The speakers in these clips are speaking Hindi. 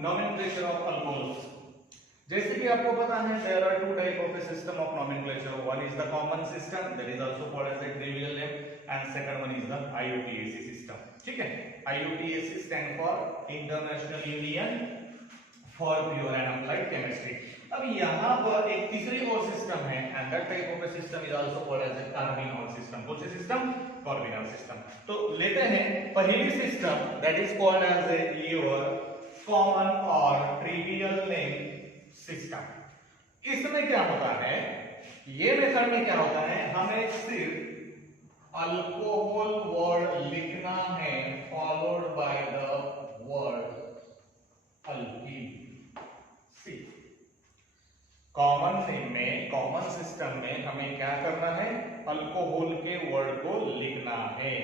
Nomenclature of alcohols. जैसे कि आपको पता है there are two type of a system of nomenclature, one is the common system that is also called as a trivial name and second one is the IUPAC system. ठीक है, IUPAC stand for international union for pure and applied chemistry. अब यहाँ पर एक तीसरी और सिस्टम है and that type of a system is also called as a carbinol system. कौन सी सिस्टम? Carbinol system. तो लेते हैं पहली system that is called as a your common और ट्रिवियल नेम सिस्टम। इसमें क्या होता है, ये मेथड में क्या होता है, हमें सिर्फ अल्कोहल वर्ड लिखना है followed by the word alkyl. सी कॉमन नेम में, कॉमन सिस्टम में हमें क्या करना है, अल्कोहल के वर्ड को लिखना है,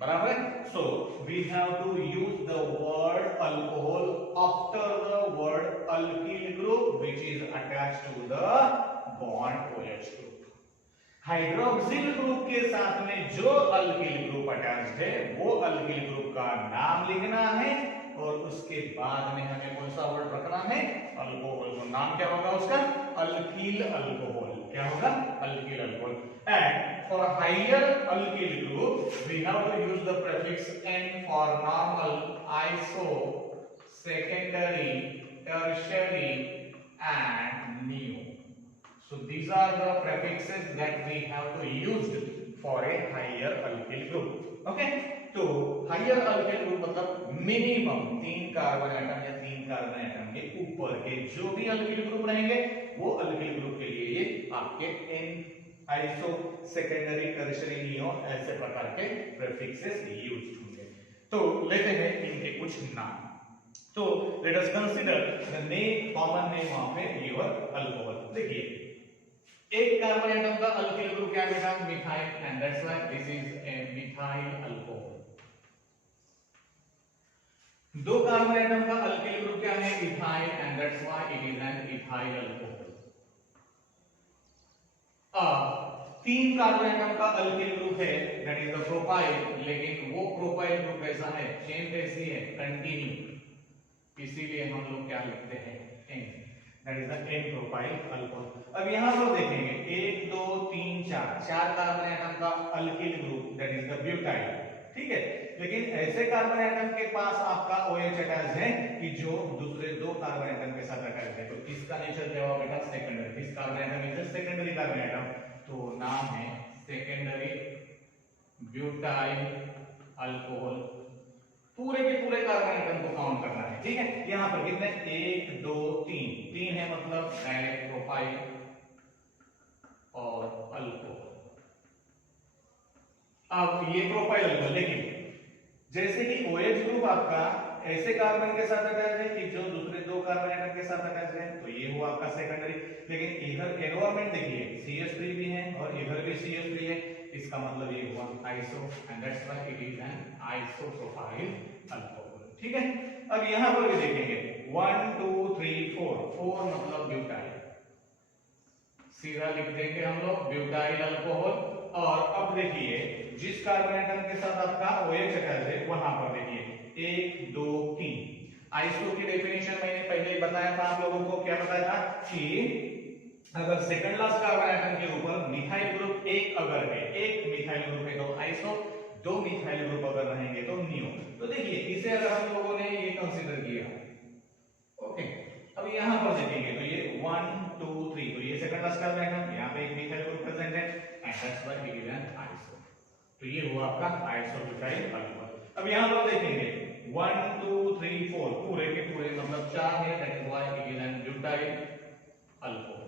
बराबर। So we have to use the word alcohol after the word alkyl group which is attached to the bond OH group. Hydroxyl group के साथ में जो अल्कील ग्रुप अटैच्ड है वो अल्कील ग्रुप का नाम लिखना है और उसके बाद में हमें कौन सा वर्ड रखना है, अल्कोहल। तो नाम क्या होगा उसका, अल्कील अल्कोहल। क्या होगा, alkyl alcohol. And for higher alkyl group we have to use the prefix N for normal, iso, secondary, tertiary and neo. So these are the prefixes that we have to use for a higher alkyl group. Okay? तो हायर अल्किल ग्रुप मतलब मिनिमम 3 कार्बन एटम या 3 कार्बन एटम के ऊपर के जो भी अल्किल ग्रुप रहेंगे वो अल्किल ग्रुप के लिए ये आपके N, iso, secondary, tertiary, neo ऐसे प्रकार के प्रीफिक्सेस यूज होंगे। तो लेते हैं इनके कुछ नाम। तो let us consider the name, common name of your alcohol. देखिए एक कार्बन एटम का अल्किल ग्रुप क्या बेटा, methyl, and that's why this is a methyl alcohol. दो कार्बन एटम का अल्किल ग्रुप क्या है, ethyl, and that's why it is an ethyl alcohol. अब 3 कार्बन एटम का अल्किल ग्रुप है दैट इज द प्रोपाइल, लेकिन वो प्रोपाइल ग्रुप कैसा है, चेन कैसी है, कंटिन्यू, इसीलिए हम लोग क्या लिखते हैं, N, that is the N propyl alcohol. अब यहां पर देखेंगे 1 2 3 4 कार्बन एटम का alkyl group that is the butyl. ठीक है, लेकिन ऐसे कार्बन एटम के पास आपका OH अटैच है कि जो दूसरे 2 कार्बन एटम के साथ अटैच है, तो इसका नेचर क्या होगा बेटा, secondary. This carbon atom is a secondary carbon atom, तो नाम है सेकेंडरी ब्यूटाइल अल्कोहल। पूरे के पूरे कार्बन एटम को काउंट करना है। ठीक है, यहां पर कितने, 1 2 3 है, मतलब डायरेक्ट प्रोपाइल और अल्कोहल। अब ये प्रोपाइल अल्कोहल, लेकिन जैसे कि OH ग्रुप आपका ऐसे कार्बन के साथ अटैच है कि जो दूसरे 2 कार्बन एटम के साथ अटैच है, तो ये हुआ आपका सेकेंडरी। लेकिन इधर एनवायरमेंट देखिए CH3 भी है और इधर भी CH3 है, इसका मतलब ये हुआ iso, and that's why it is an isopropyl alcohol. ठीक है, अब यहां पर भी देखेंगे 1 2 3 4 मतलब ब्यूटाइल, सीधा लिख देंगे हम लोग ब्यूटाइल अल्कोहल। और अब देखिए जिस कार्बन एटम के साथ आपका OH अटैच है वहां पर देखिए 1 2 3। आइसो की डेफिनेशन मैंने पहले ही बताया था आप लोगों को, क्या बताया था कि अगर सेकंड लास्ट कार्बन एटम के ऊपर मिथाइल ग्रुप एक अगर है, एक मिथाइल ग्रुप है तो आइसो, 2 मिथाइल ग्रुप अगर रहेंगे तो नियो। तो देखिए इसे अगर हम लोगों ने ये कंसीडर किया, ओके। अब यहां पर देखेंगे तो ये 1 2 3, तो ये सेकंड लास्ट कार्बन एटम, यहां पे एक मिथाइल ग्रुप प्रेजेंट है, and that's why it is an iso. तो ये हुआ आपका आइसोब्यूटाइल अल्कोहल। अब यहां पर देखेंगे 1 2 3 4 पूरे के पूरे मतलब 4 है, that is why it is an butyl alcohol.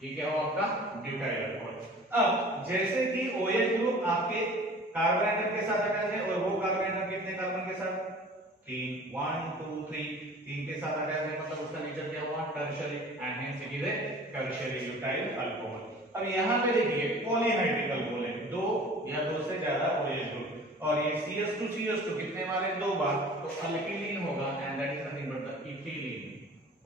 ठीक है, वो आपका ब्यूटाइल अल्कोहल। अब जैसे कि OH ग्रुप आपके कार्बन एटम के साथ अटैच है और वो कार्बन एटम कितने कार्बन के साथ, 3 1 2 3 के साथ अटैच है, मतलब उसका नेचर क्या हुआ, tertiary, and hence it is a tertiary butyl alcohol. अब यहां पे देखिए पॉलीहाइड्रिक अल्कोहल है, 2 या 2 से ज्यादा OH ग्रुप, और ये CH2 कितने मारे, 2 बार, तो अल्किलीन होगा, and that is nothing but the ethylene.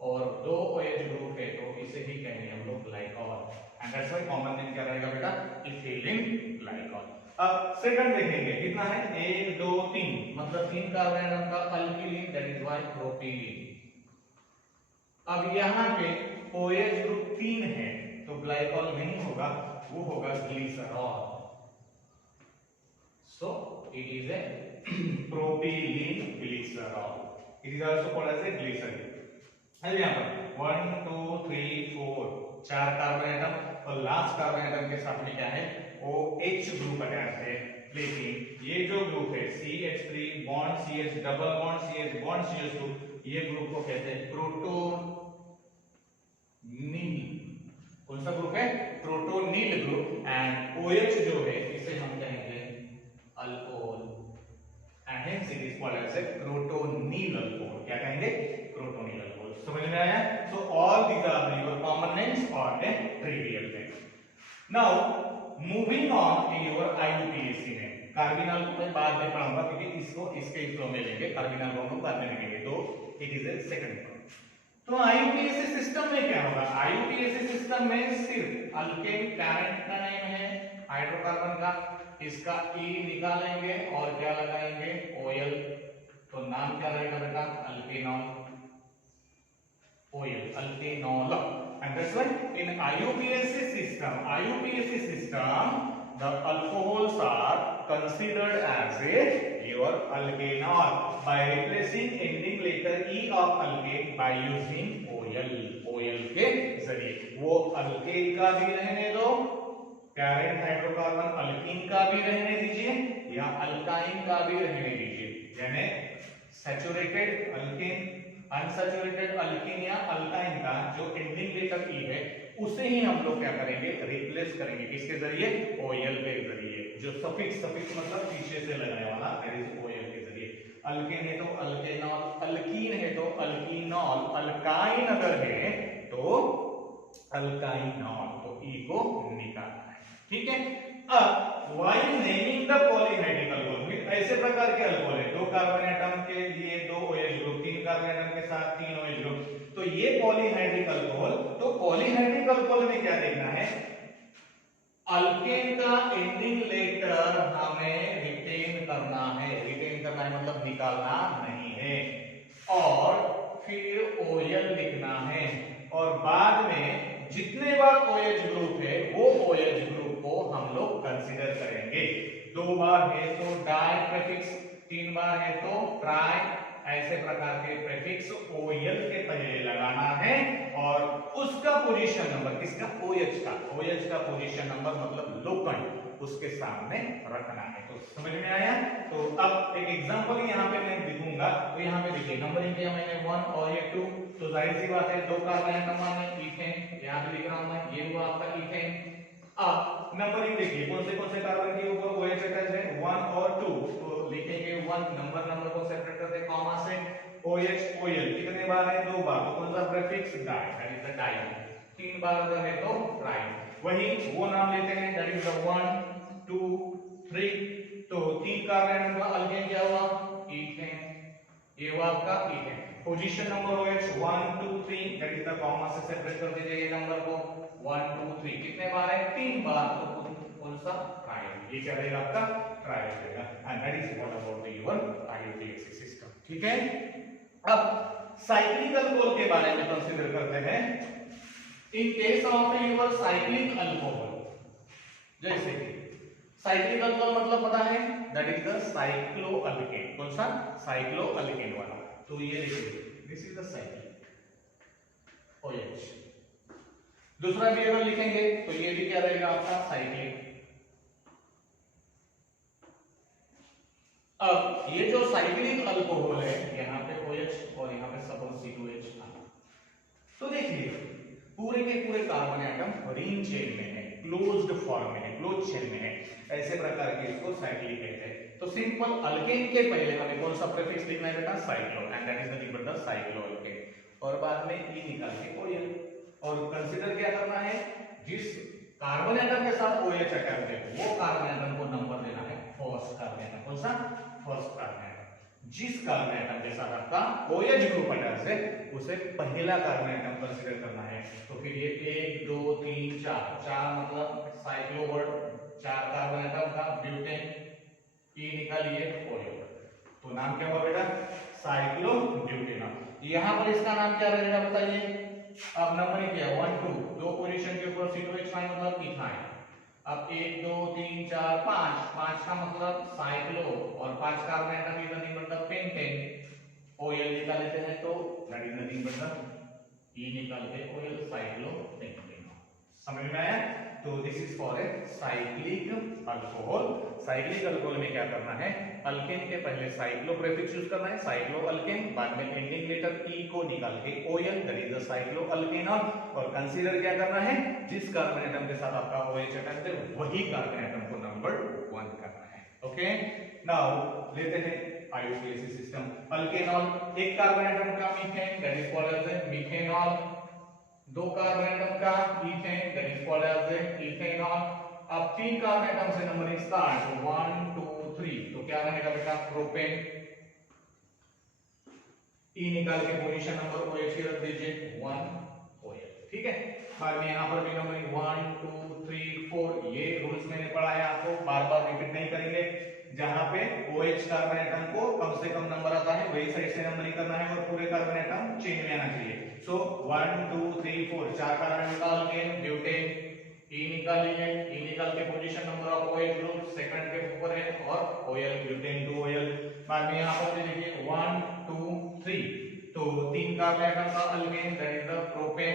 और 2 OH ग्रुप है तो इसे ही कहेंगे हम लोग glycol, and that's why common name क्या रहेगा बेटा, इथीलीन ग्लाइकॉल। अब सेकंड देखेंगे कितना है, 1 2 3 मतलब 3 कार्बन एटम का अल्किलीन, दैट इज व्हाई प्रोपीलीन। अब यहाँ पे OH ग्रुप 3 है तो ग्लाइकॉल नहीं होगा, वो होगा glycerol. So it is a propylene glycerol. It is also called as a glycerin. अब यहाँ पर 1 2 3 4 चार कार्बन एटम और लास्ट कार्बन एटम के साथ में क्या है, OH ग्रुप अटैच है। लेकिन ये जो ग्रुप है CH3 bond CH double bond CH bond CH2, ये ग्रुप को कहते हैं प्रोटोनील। कौन सा ग्रुप है? प्रोटोनील ग्रुप। एंड OH जो है इसे हम कहेंगे alcohol, and hence it is called as a protonyl alcohol. क्या कहेंगे? Protonyl alcohol. समझ में आया? So all these are your common names और a trivial name. Now moving on in your IUPAC में कार्बिनल में बाद में पढ़ाऊंगा, क्योंकि इसको इसके फ्लो में लेंगे, कार्बिनल को बाद में लेंगे, तो it is a second flow. तो IUPAC सिस्टम में क्या होगा? IUPAC सिस्टम में सिर्फ अल्केन पैरेंट का नेम है हाइड्रोकार्बन का, इसका E निकालेंगे और क्या लगाएंगे? OL। तो नाम क्या रहेगा बेटा? Alkanol, OL, alkanol. And that's why in IUPAC system the alcohols are considered as your alkanol by replacing ending letter E of alkane by using OL के जरिए। वो अल्केन का भी रहने दो, पैरेंट हाइड्रोकार्बन अल्कीन का भी रहने दीजिए, या अल्काइन का भी रहने दीजिए, यानी सैचुरेटेड अल्केन, अनसैचुरेटेड अल्कीन या अल्काइन का जो एंडिंग लेटर ई है उसे ही हम लोग क्या करेंगे? रिप्लेस करेंगे। किसके जरिए? OL के जरिए। जो सफिक्स मतलब पीछे से लगाने वाला, दैट इज OL के जरिए। अल्केन है तो अल्केनॉल, अल्कीन है तो अल्कीनॉल, अल्काइन अगर है तो अल्काइनॉल, तो ई को निकालना है। ठीक है। अब while naming the polyhydric alcohol, ऐसे प्रकार के अल्कोहल है, 2 कार्बन एटम के लिए 2 OH ग्रुप, 3 कार्बन एटम के साथ 3 OH ग्रुप, तो ये पॉलीहाइड्रिक अल्कोहल। तो पॉलीहाइड्रिक अल्कोहल में क्या देखना है? अल्केन का एंडिंग लेटर हमें रिटेन करना है। रिटेन करना है मतलब निकालना नहीं है, और फिर OL लिखना है, और बाद में जितने बार OH ग्रुप है वो OH ग्रुप को हम लोग कंसीडर करेंगे। 2 बार है तो डाई प्रीफिक्स, 3 बार है तो ट्राई, ऐसे प्रकार के प्रीफिक्स OL के पहले लगाना है, और उसका पोजीशन नंबर, किसका? OH का पोजीशन नंबर मतलब लोकंड उसके सामने रखना है। तो समझ में आया? तो अब एक एग्जांपल यहाँ पे मैं लिखूंगा, तो यहाँ पे देखिए नंबरिंग किया मैंने 1 और ये 2, तो जाहिर सी बात है 2 कार्बन एटम में इथेन, यहाँ पे लिख रहा हूं मैं, ये हुआ आपका इथेन। अब नंबरिंग देखिए कौन से कार्बन के ऊपर OH अटैच है? 1 और 2, तो लिखेंगे 1, नंबर को सेपरेट करते कॉमा से, OH OL कितने बार है? 2 बार, तो कौन सा prefix? Di, that is the di. 3 बार अगर है तो ट्राई। वही वो नाम लेते हैं, दैट इज द 1 2 3, तो 3 कार्बन एटम का अल्केन क्या हुआ? इथेन, ये हुआ आपका ethane. Position number OH 1 2 3, that is the comma से सेपरेट कर दीजिए ये नंबर को, 1 2 3 कितने बार है? 3 बार, तो कौन सा? ट्राई। ये क्या रहेगा आपका? ट्राई रहेगा। And that is what about your IUPAC system. ठीक है। अब साइक्लिक अल्कोहल के बारे में कंसीडर करते हैं। In case of your cyclic alcohol, जैसे कि साइक्लिक अल्कोहल मतलब पता है, दैट इज द साइक्लोअल्केन। कौन सा? साइक्लोअल्केन वाला। तो ये देखिए, this is the cyclic OH। दूसरा भी अगर लिखेंगे तो ये भी क्या रहेगा आपका? साइक्लिक। अब ये जो साइक्लिक अल्कोहल है, यहाँ पे OH और यहाँ पे सपोज C2H, तो देखिए पूरे के पूरे कार्बन एटम रिंग चेन में है, क्लोज्ड फॉर्म में है, क्लोज चेन में है, ऐसे प्रकार के इसको साइक्लिक कहते हैं। तो सिंपल अल्केन के पहले हमें कौन सा प्रीफिक्स लिखना है बेटा? Cyclo, and that is nothing but the cycloalkane, और बाद में E निकाल के OL। और कंसीडर क्या करना है? जिस कार्बन एटम के साथ OH अटैच है वो कार्बन एटम को नंबर देना है फर्स्ट कार्बन एटम। कौन सा? First carbon atom. जिस कार्बन एटम के साथ आपका OH ग्रुप अटैच है उसे पहला कार्बन एटम कंसीडर करना है। तो फिर ये 1 2 3 4 मतलब साइक्लो वर्ड, 4 कार्बन एटम का ब्यूटेन, E निकालिए OL, तो नाम क्या हुआ बेटा? साइक्लोब्यूटेनॉल। यहाँ पर इसका नाम क्या रहेगा बताइए। अब नंबरिंग क्या है 1 2 दो पोजीशन के ऊपर C2H5 मतलब इथाइन। अब 1 2 3 4 5 5 का मतलब साइक्लो और 5 carbon atom is nothing but the pentane. OL निकाल लेते हैं तो that is nothing but the E निकालते OL साइक्लोपेंटेन। समझ में आया। तो this is for a cyclic alcohol. Cyclic alcohol में क्या करना है, अल्केन के पहले साइक्लो प्रीफिक्स यूज करना है साइक्लो अल्केन, बाद में एंडिंग लेटर E को निकाल के OL that is the cycloalkanol. और कंसीडर क्या करना है, जिस कार्बन एटम के साथ आपका OH अटैच है वही कार्बन एटम को नंबर 1 करना है। ओके नाउ लेते हैं IUPAC सिस्टम। अल्केनॉल एक कार्बन एटम का methane that is called as methanol, दो कार्बन एटम का ethane that is called as ethanol. अब तीन कार्बन एटम से नंबरिंग स्टार्ट 1 2 3 तो क्या बनेगा बेटा प्रोपेन। ई निकाल के पोजीशन नंबर OH की रख दीजिए 1 OL। ठीक है, बाद में यहां पर भी नंबरिंग 1 2 3 4 ये रूल्स मैंने पढ़ाया आपको, बार-बार रिपीट नहीं करेंगे। जहां पे OH कार्बन एटम को कम से कम नंबर आता है वही साइड से नंबरिंग करना है और पूरे कार्बन एटम चेन में आना चाहिए। सो 1 2 3 4 चार कार्बन निकाल के ब्यूटेन E निकाल लीजिए। E निकाल के position number of OH group second के ऊपर है और OL ब्यूटेन 2 OL। बाद में यहां पर देखिए 1 2 3 तो तीन कार्बन एटम का alkane that is the propane.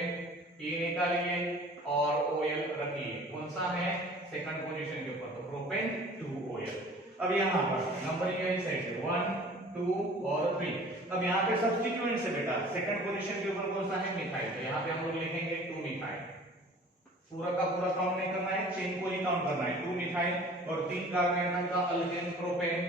E निकालिए और OL रखिए, कौन सा है सेकंड पोजीशन के ऊपर, तो प्रोपेन 2 OL। अब यहां पर नंबरिंग है इस साइड से 1 2 और 3। अब यहां पे सब्स्टिट्यूएंट से बेटा सेकंड पोजीशन के ऊपर कौन सा है मिथाइल, तो यहां पे हम लोग लिखेंगे 2 मिथाइल। पूरा का पूरा काउंट नहीं करना है, चेन को ही काउंट करना है 2 मिथाइल और तीन कार्बन एटम का अल्केन प्रोपेन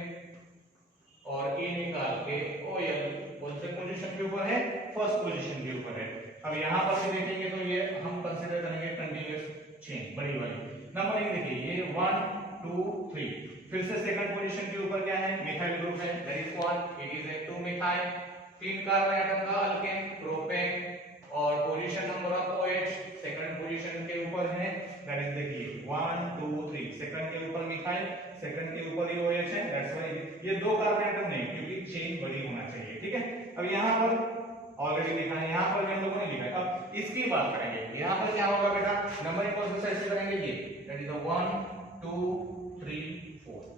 और E निकाल के OL कौन से पोजीशन के ऊपर है, फर्स्ट पोजीशन के ऊपर है। अब यहां पर भी देखेंगे तो ये हम कंसीडर करेंगे कंटीन्यूअस चेन बड़ी वाली। नंबरिंग देखिए ये 1 2 3 फिर से सेकंड पोजीशन के ऊपर क्या है मिथाइल ग्रुप है that is what it is a 2 methyl. तीन कार्बन एटम का अल्केन प्रोपेन और position number of OH second position के ऊपर है दैट इज देखिए 1 2 3 सेकंड के ऊपर मिथाइल सेकंड के ऊपर ही OH है दैट्स व्हाई ये दो कार्बन एटम नहीं क्योंकि चेन बड़ी होना चाहिए। ठीक है, अब यहां पर ऑलरेडी लिखा है, यहां पर भी हम लोगों ने लिखा है। अब इसकी बात करेंगे, यहां पर क्या होगा बेटा नंबरिंग कौन से साइड से करेंगे ये दैट इज 1 2 3 4।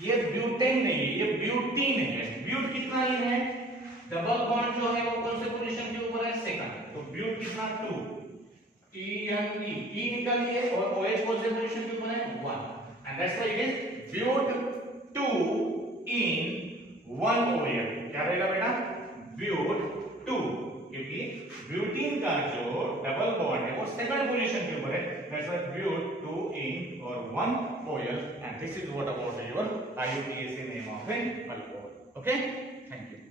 ये ब्यूटेन नहीं है, ये ब्यूटीन है। ब्यूट कितना ही है, डबल बॉन्ड जो है वो कौन से पोजीशन के ऊपर है सेकंड, तो ब्यूट कितना 2 E निकालिए और OH कौन से पोजीशन के ऊपर है 1 and that's why it is but 2 en 1 OL। क्या रहेगा बेटा ब्यूट 2 क्योंकि ब्यूटीन का जो डबल बॉन्ड है वो सेकंड पोजीशन के ऊपर है दैट्स व्हाई ब्यूट 2 इन और 1 OL and this is what about your IUPAC name of an alcohol. Okay thank you.